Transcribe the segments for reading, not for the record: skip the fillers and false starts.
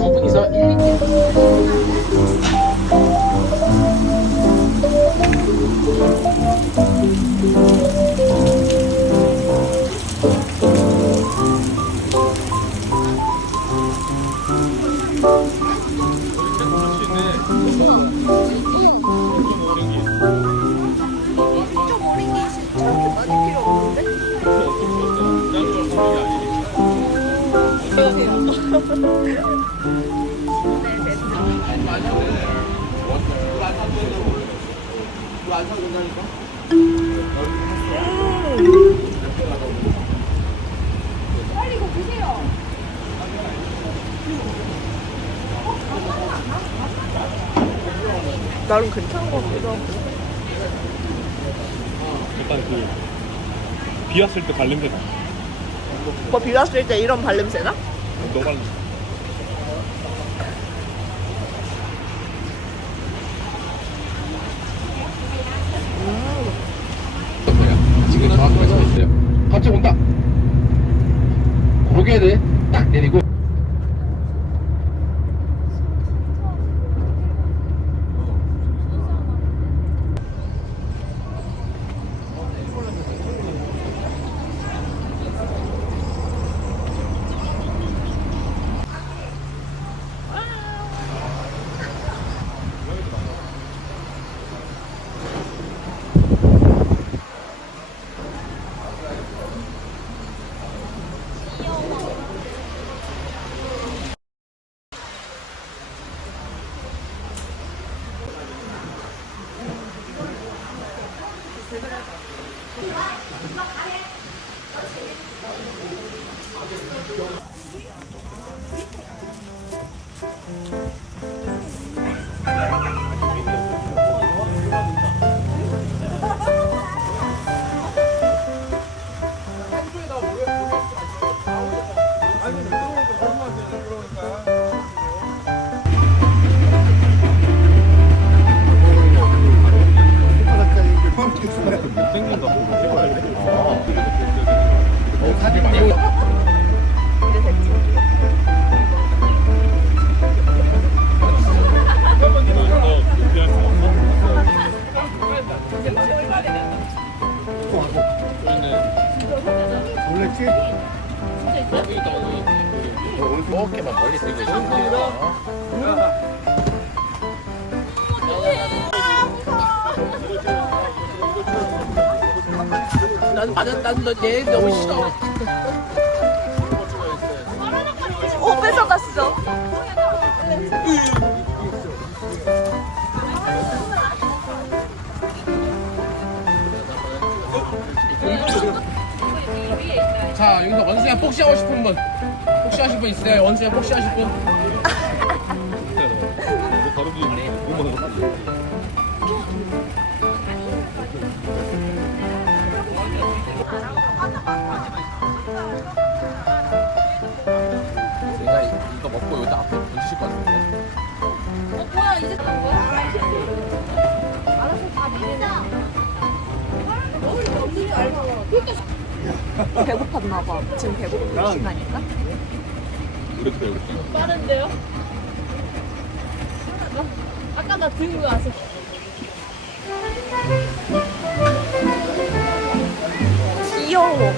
두 분이서 1, 2km. 빨리 이거 드세요. 나름 괜찮은 것 같기도 하고. 약간 그 비 왔을 때 발냄새 나. 오빠 비 왔을 때 이런 발냄새나? 너 발냄새. 지금 정확히 말씀해주세요. 갑자기 온다. 고개를 딱 내리고. 생긴 거 보고 찍어야 돼. 사진 많이 놀랬지? 이렇게만 멀리 들고 있으면 난얘 너무 싫어. 뺏어갔어. 자, 여기서 원수야 복시하고 싶은 분. 복시하실 분 있어요? 원수야 복시하실 분? 바로 뒤에 제가 이거 먹고 여기다 앞에 던지실 것 같은데. 뭐야 이제 간 거야? 알아서 다 믿는다. 없는 줄 알고. 배고팠나 봐. 지금 배고픈 시간인가? 이렇게 배우고. 빠른데요? 아까 나 들고 가서. 귀여워.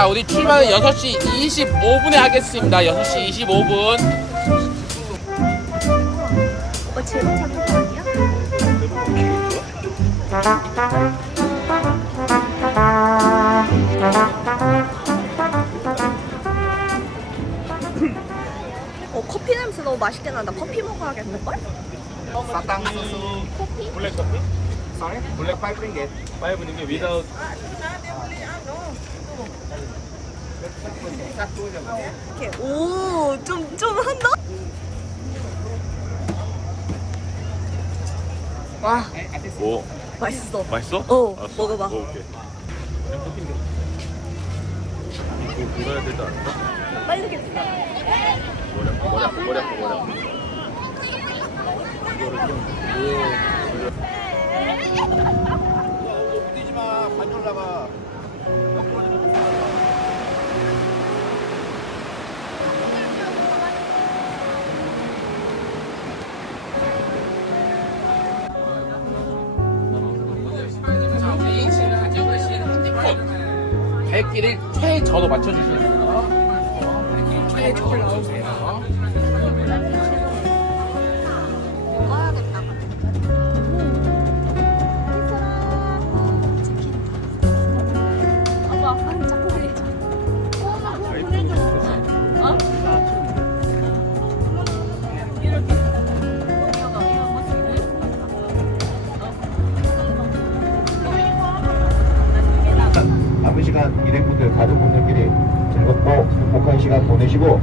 자, 우리 출발은 6시 25분에 하겠습니다. 6시 25분. 오빠 제일 찾는 거 아니야? 커피 냄새 너무 맛있게 난다. 커피 먹어야겠는걸? 사탕 수수. 블랙 커피? Sorry? Black 5 ringgit. 5 ringgit without 이렇게 좀 한다? 와 오 맛있어. 맛있어? 어, 알았어. 먹어봐. 먹을게. 이거 불어야 되지 않을까? 빨리겠다. 머리 아파. 뛰지 마. 반절 나가. 자, 우리 지금 가지고 계신 핸드폰 발길을 최저로 맞춰주시면 돼요. 발길 최저로 맞춰주세요. 먹어야겠다. 아빠 아빠 자꾸 그리자. 어? 이렇게. 이런 모습이 남은 시간 일행분들 가족분들끼리 즐겁고 행복한 시간 보내시고